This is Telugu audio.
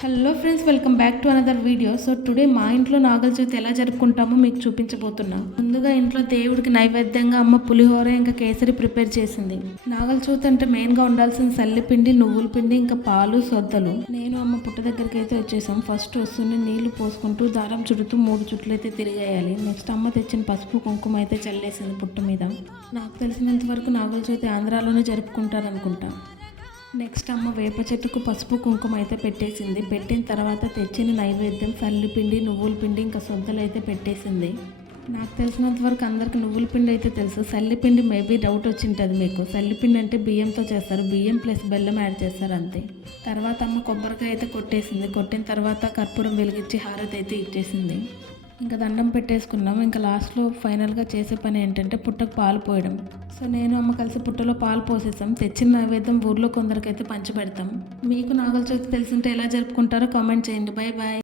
Hello friends, welcome back to another video. So today మా ఇంట్లో నాగల చవితి ఎలా జరుపుకుంటామో మీకు చూపించబోతున్నా. ముందుగా ఇంట్లో దేవుడికి నైవేద్యంగా అమ్మ పులిహోర ఇంకా కేసరి ప్రిపేర్ చేసింది. నాగల చవితి అంటే మెయిన్గా ఉండాల్సిన సల్లిపిండి, నువ్వుల పిండి, ఇంకా పాలు, సొద్దలు. నేను అమ్మ పుట్ట దగ్గరికి అయితే వచ్చేసాం. ఫస్ట్ వస్తూనే నీళ్లు పోసుకుంటూ దారం చుడుతూ 3 చుట్లు అయితే తిరిగేయాలి. నెక్స్ట్ అమ్మ తెచ్చిన పసుపు కుంకుమ అయితే చల్లేసింది పుట్ట మీద. నాకు తెలిసినంత వరకు నాగల చవితి ఆంధ్రాలోనే జరుపుకుంటారనుకుంటా. నెక్స్ట్ అమ్మ వేప చెట్టుకు పసుపు కుంకుమ అయితే పెట్టేసింది. పెట్టిన తర్వాత తెచ్చిన నైవేద్యం సల్లిపిండి, నువ్వుల పిండి, ఇంకా సొద్దలు అయితే పెట్టేసింది. నాకు తెలిసినంత వరకు అందరికి నువ్వుల పిండి అయితే తెలుసు. సల్లిపిండి మేబీ డౌట్ వచ్చింటుంది మీకు. సల్లిపిండి అంటే బియ్యంతో చేస్తారు, బియ్యం ప్లస్ బెల్లం యాడ్ చేస్తారు అంతే. తర్వాత అమ్మ కొబ్బరికాయ అయితే కొట్టేసింది. కొట్టిన తర్వాత కర్పూరం వెలిగించి హారతి అయితే ఇచ్చేసింది. ఇంకా దండం పెట్టేసుకున్నాం. ఇంకా లాస్ట్లో ఫైనల్గా చేసే పని ఏంటంటే పుట్టకు పాలు పోయడం. సో నేను అమ్మ కలిసి పుట్టలో పాలు పోసేసాం. తెచ్చిన నైవేద్యం ఊర్లో కొందరికైతే పంచిపెడతాం. మీకు నాగల చవితి తెలిసింటే ఎలా జరుపుకుంటారో కామెంట్ చేయండి. Bye bye.